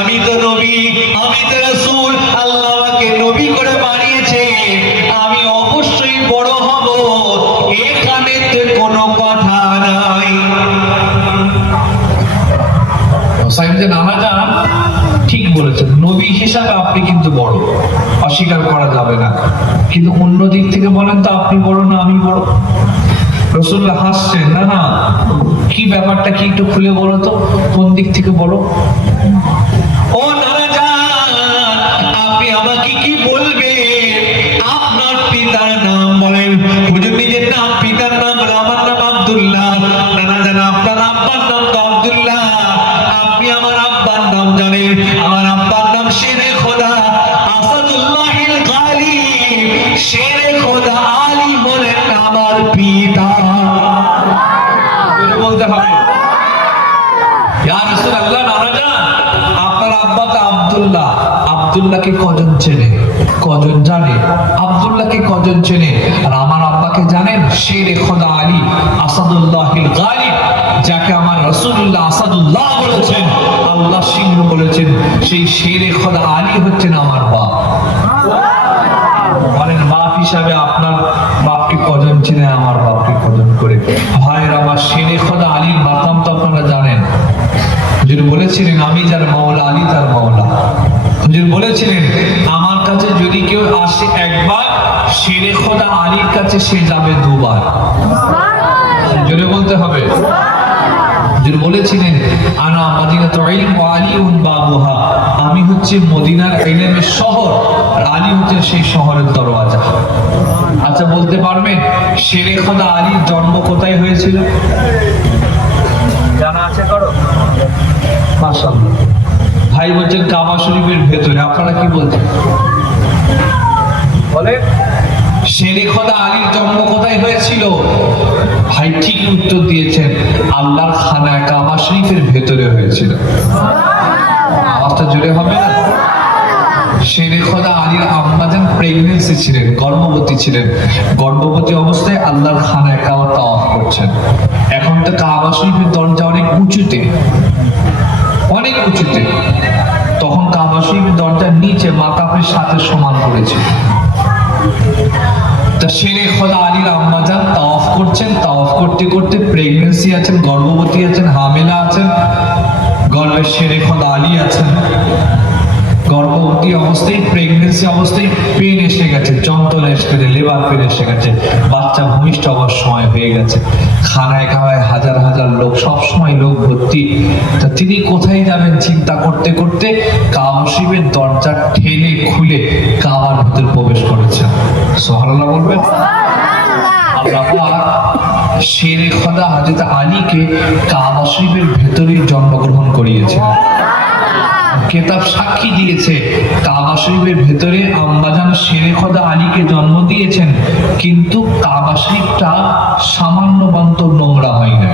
আমি তো নবী, আমি তো রাসূল, আল্লাহ আমাকে নবী করে বানিয়েছে, আমি অবশ্যই বড় হব, এখানে তো কোনো কথা নাই। হোসাইন যে নানা যান ঠিক বলেছেন, নবী হিসাবে আপনি কিন্তু বড়, অস্বীকার করা যাবে না, কিন্তু অন্য দিক থেকে বলেন তো আপনি বড় না আমি বড়? রাসূলুল্লাহ হাসছেন, না না কি ব্যাপারটা কি একটু খুলে বলো তো, কোন দিক থেকে বলো? ও নানা যান, আপনি আমাকে কি বলবেন? আপনার পিতার নাম বলেন। হুজুর নিজের নাম, পিতার নাম, আমার নাম আব্দুল্লাহ। নানা যান আপনার আব্বার নাম তো আব্দুল্লাহ, আপনি আমার আব্বার নাম জানেন? আমার আব্বার নাম শেরে খোদা আসাদুল্লাহিল গালিব, শেরে খোদা আলী বলেন আমার পিতা। বলতে হবে ইয়া রাসূলুল্লাহ, নানা যান আপনার আব্বা তো আব্দুল্লাহ, আব্দুল্লাহকে কজন চেনে, কজন জানে? আব্দুল্লাহকে কজন চেনে? আর আমার আব্বাকে জানেন? শেরে খোদা আলী আসাদুল্লাহিল গালিব, যাকে আমার রাসূলুল্লাহ আসাদুল্লাহ বলেছেন, আল্লাহ সিংহ বলেছেন, সেই শেরে খোদা আলী হচ্ছেন আমার বাপ। বলেন বাপ হিসাবে আপনার বাপকে কজন চেনে, আমার বাপকে কজন করে? ভাইয়ের আমার শেরে খোদা আলীর মাকাম তো আপনারা জানেন। হুজুর বলেছিলেন আমি যার মাওলা আলী তার মাওলা। হুজুর বলেছিলেন আমার কাছে যদি কেউ আসে একবার, শেরে খোদা আলীর কাছে সে যাবে দুবার। জোরে বলতে হবে। হুজুর বলেছিলেন আনা মদিনাতুল ইলম ওয়া আলিউন বাবুহা, আমি হচ্ছে মদিনার ইলমের শহর, আর আলী হচ্ছে সেই শহরের দরওয়াজা। আচ্ছা বলতে পারবেন শেরে খোদা আলীর জন্ম কোথায় হয়েছিল? জানা আছে কারো? মাশাআল্লাহ। ভাই বলছেন কাবা শরীফের ভেতরে, আপনারা কি বলছেন বলে? শেরে খোদা আলীর জন্ম কোথায় হয়েছিল? ভাই ঠিক উত্তর দিয়েছেন, আল্লাহর খানায় কাবা শরীফের ভেতরে হয়েছিল। আওয়াজটা জোরে হবে না? শেরে খোদা আলীর আম্মা জান প্রেগন্যান্সি ছিলেন, গর্ভবতী ছিলেন, গর্ভবতী অবস্থায় আল্লাহর খানায় কাবা তাওয়াফ করছেন। এখন তো কাবা শরীফের দরজা অনেক উঁচুতে, অনেক উঁচুতে, তখন কাবা শরীফের দরজার নিচে মাতাফের সাথে সমান করেছে। তা শেরে খোদা আলীর আম্মা জান তাওয়াফ করছেন, তাওয়াফ করতে করতে প্রেগন্যান্সি আছেন, গর্ভবতী আছেন, হামেলা আছেন, গর্ভে শেরে খোদা আলী আছেন। গর্ভবতী অবস্থায়, প্রেগন্যান্সি অবস্থায় পেন এসে গেছে, যন্ত্রণা এসে গেছে, লেবার পেন এসে গেছে, বাচ্চা ভূমিষ্ঠ হওয়ার সময় হয়ে গেছে, খানায় খাওয়ায় হাজার হাজার লোক, সব সময় লোক ভর্তি। তা তিনি কোথায় যাবেন চিন্তা করতে করতে কাবা শরীফের দরজা ঠেলে খুলে কাবার ভিতর প্রবেশ করেছেন। সুবহানাল্লাহ বলবেন। আল্লাহ শেরে খোদা হযরত আলীকে কাবা শরীফের ভেতরেই জন্মগ্রহণ করিয়েছেন। কিতাব সাক্ষী দিয়েছে কাবা শরীফের ভেতরে আম্মাজান শেরে খোদা আলীকে জন্ম দিয়েছেন, কিন্তু কাবা শরীফটা সামান্য বান্ত নোংরা হয় না।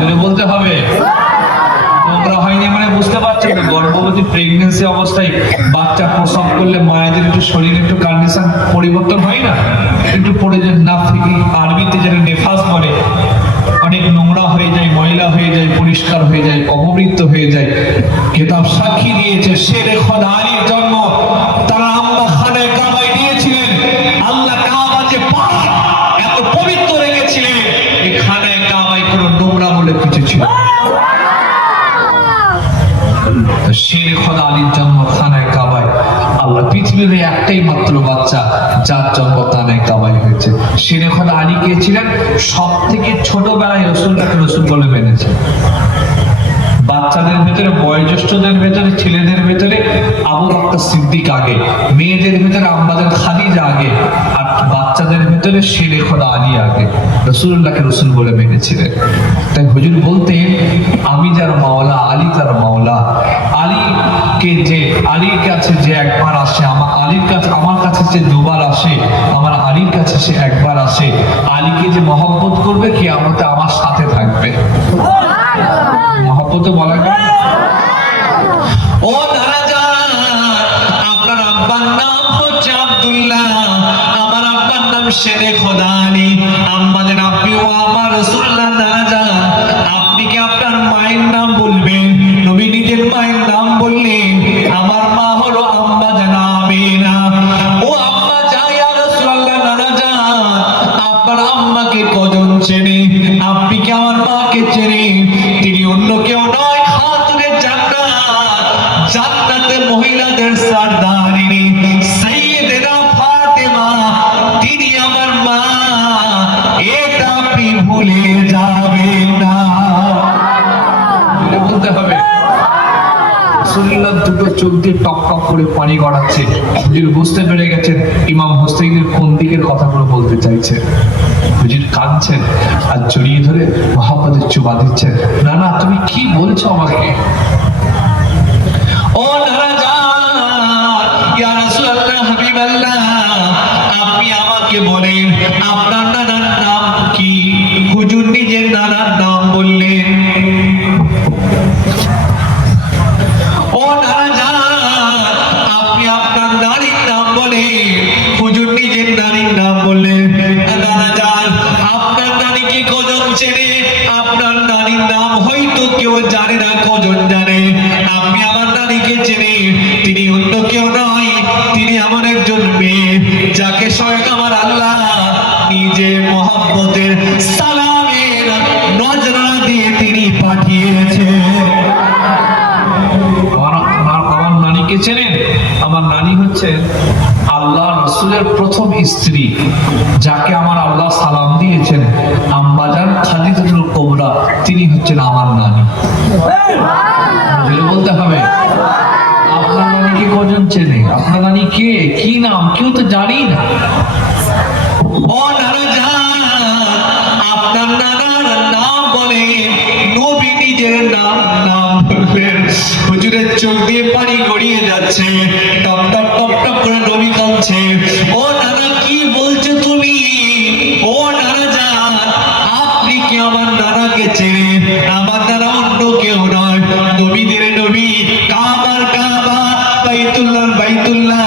যদি বলতে হবে নোংরা হয়নি মানে বুঝতে পারছেন, গর্ভবতী প্রেগন্যান্সি অবস্থায় বাচ্চা প্রসব করলে মায়েদের একটু শরীরে একটু কন্ডিশন পরিবর্তন হয় না, একটু পড়ে যায়, না আরবিতে যেটা নেফাস বলে, অনেক নোংরা হয়ে যায়, ময়লা হয়ে যায়, পরিষ্কার হয়ে যায়, অপবৃত্ত হয়ে যায়। কিতাব সাক্ষী দিয়েছে শেরে খোদা আলীর জন্ম তারা আম্মা খানায় কাবায় দিয়েছিলেন। আল্লাহ কাবা যে পাক এত পবিত্র রেখেছিলেন, এই খানায় কাবায় কোনো নোংরা বলে কিছু ছিল না। শেরে খোদা আলীর জন্ম খানায় কাবায়। আল্লাহ পৃথিবীর একটাই মাত্র বাচ্চা যার জন্ম খানায় কাবায় হয়েছে। শেরে খোদা আলী কে ছিলেন? সব থেকে ছোটবেলায় রাসূলকে রাসূল বলে মেনেছে। বাচ্চাদের ভেতরে, বয়োজ্যেষ্ঠদের ভেতরে, ছেলেদের ভেতরে আবু বকর সিদ্দিক আগে, মেয়েদের ভেতরে আম্মাজান খাদিজা আগে, আর বাচ্চাদের ভেতরে শেরে খোদা আলী আগে। রাসূলুল্লাহকে রাসূল বলে মেনেছিলেন। তাই হুজুর বলতেন আমি যার মাওলা আলী তার মাওলা। আলীর কাছে যে একবার আসে, আমার কাছে যে দুবার আসে, আমার আলীর কাছে সে একবার আসে, আলীকে যে মহব্বত করবে কিয়ামতে আমার সাথে থাকবে। মহব্বত বলা গেল। ও নানা যান, আপনার আব্বার নাম হচ্ছে আব্দুল্লাহ, আমার আব্বার নাম শেরে খোদা আলী। আম্মাদের আপনি ও আমার রাসূলুল্লাহ। নানা যান আপনি কি আপনার মায়ের নাম বলবেন? নবী নিজের মায়ের বললেন আমার মা হলো আম্মা জান আমিনা। ও আম্মা জান ইয়া রাসূলুল্লাহ, নানা জান আপনার আম্মাকে কজন চেনে? আপনি কি আমার মাকে চেনেন? তিনি অন্য কেউ নয়, খাতুনে জান্নাত, জান্নাতে মহিলাদের সরদারিনী সাইয়্যিদা ফাতেমা, তিনি আমার মা। এটা আপনি ভুলে যাবেন না, বলতে হবে। রাসূলুল্লাহ দুটো চোখ দিয়ে টক টক করে পানি গড়াচ্ছে। হুজুর বুঝতে পেরে গেছেন ইমাম হোসেনের কোন দিকের কথাগুলো বলতে চাইছে। হুজুর কাঁদছেন আর জড়িয়ে ধরে মহাব্বতের চুমা দিচ্ছেন। না না, তুমি কি বলছো আমাকে? ও নানা জান, ইয়া রাসূলুল্লাহ, হাবিবাল্লাহ, আপনি আমাকে বলেন আপনার নানার নাম কি? হুজুর নিজের নানার নাম বললেন। ও নানা জান, আপনি আপনার নারীর নাম বলেন। হুজুর নিজের নারীর নাম বললেন। নানা জান, আপনার নারীকে কজন চেনে? আপনার নারীর নাম হয়তো কেউ জানে না, কজন জানে? আপনি আমার নারীকে চেনেন, তিনি অন্য কেউ নয়, তিনি আমার একজন মেয়ে, যাকে স্বয়ং আমার আল্লাহ নিজে মহব্বতের সালামের নজরানা দিয়ে তিনি পাঠিয়েছে। আমার নানীকে চেনেন? আমার নানী হচ্ছে আল্লাহ রসুলের প্রথম স্ত্রী, যাকে আমার আল্লাহ সালাম দিয়েছেন, আম্মা জান খাদিজাতুল কুবরা, তিনি হচ্ছেন আমার নানী। বলতে হবে। আপনার নানীকে কজন চেনে? আপনার নানী কে? কি নাম? কেউ তো জানি না। ও নানা জান, আপনার নানার নাম বলে, নবী নিজের নাম বলবেন। হুজুরের চোখ দিয়ে পানি গড়িয়ে যাচ্ছে, টপ টপ টপ টপ করে নবী কাঁদছে। ও নানা, কি বলছো তুমি? ও নানা জান, আপনি কি আমার নানাকে চেনেন? আমার নানা অন্য কেউ নয়, নবীদের নবী, কাবার কাবা, বাইতুল্লাহর বাইতুল্লাহ,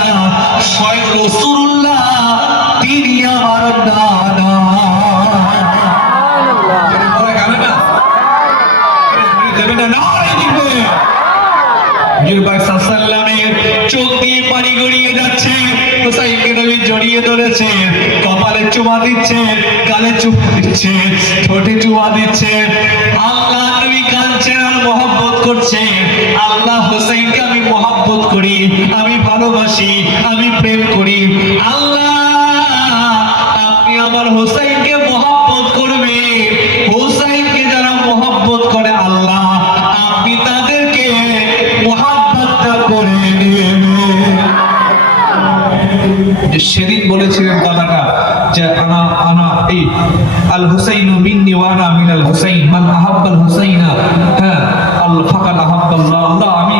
স্বয়ং রাসূলুল্লাহ, তিনি আমার নানা। চোখ দিয়ে পানি গড়িয়ে যাচ্ছে, হুসাইনকে নবী জড়িয়ে ধরেছে, কপালে চুমা দিচ্ছে, গালে চুমা দিচ্ছে, ঠোঁটে চুমা দিচ্ছে। আল্লাহ নবী কাঁদছেন আর মহব্বত করছে। আল্লাহ হুসাইনকে আমি মহব্বত করি, আমি ভালোবাসি, আমি প্রেম করি। আল্লাহ, আপনি আমার হুসাইনকে মহব্বত করবে। হুসাইনকে যারা মহব্বত করে আল্লাহ, আপনি তাদেরকে মহব্বতটা করে নেবেন। সেদিন বলেছিলেন কথাটা যে আনা আনা এই আল হুসাইনু মিন্নি ওয়া আনা মিনাল হুসাইন, মান আহাব্বাল হুসাইনা হ্যাঁ আল ফাকাদ আহাব্বাল্লাহ। আল্লাহ, আমি